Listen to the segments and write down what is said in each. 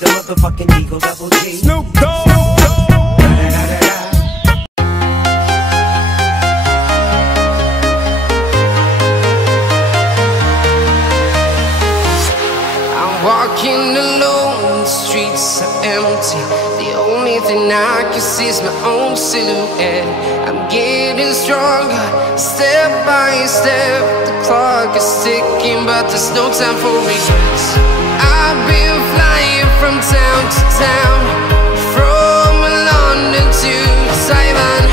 the motherfucking Eagle Double G. Snoop Dogg. Walking alone, the streets are empty. The only thing I can see is my own silhouette. I'm getting stronger, step by step. The clock is ticking, but there's no time for regrets. I've been flying from town to town, from London to Taiwan.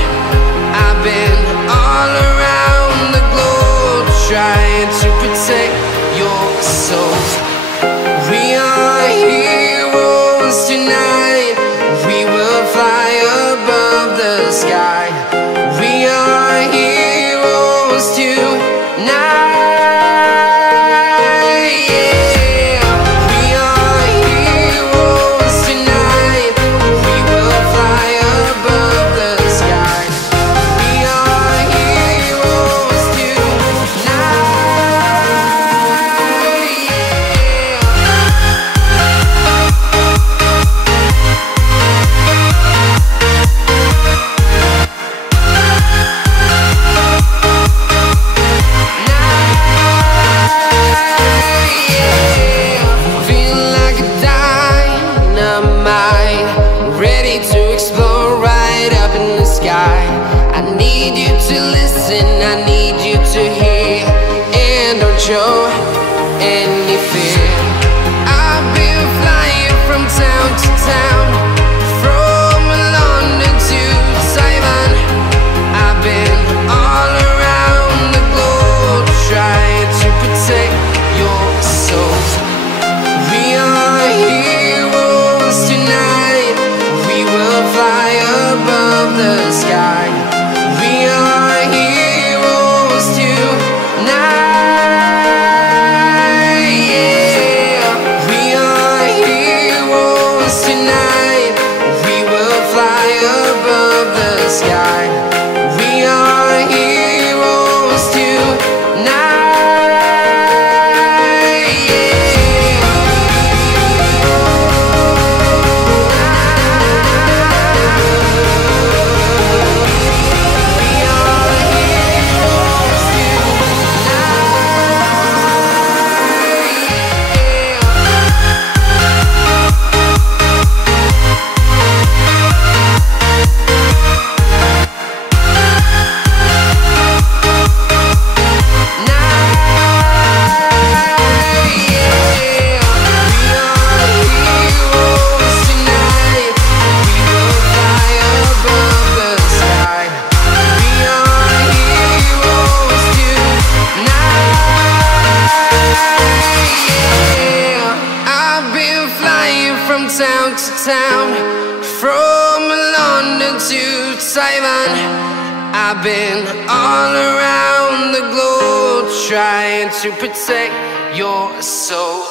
I've been all around the globe, trying to protect your soul. We are heroes tonight. We will fly above the sky. We are heroes tonight. Yeah. We are heroes tonight. We will fly above the sky. We are heroes tonight. I need you to listen, I need you to hear, and don't show any fear. I've been flying from town to town, from London to Taiwan. I've been all around the globe, trying to protect your soul. We are heroes tonight. We will fly above the sky. We are heroes tonight. Yeah. We are heroes tonight. We will fly above the sky. We are heroes tonight. Town to town, from London to Taiwan. I've been all around the globe, trying to protect your soul.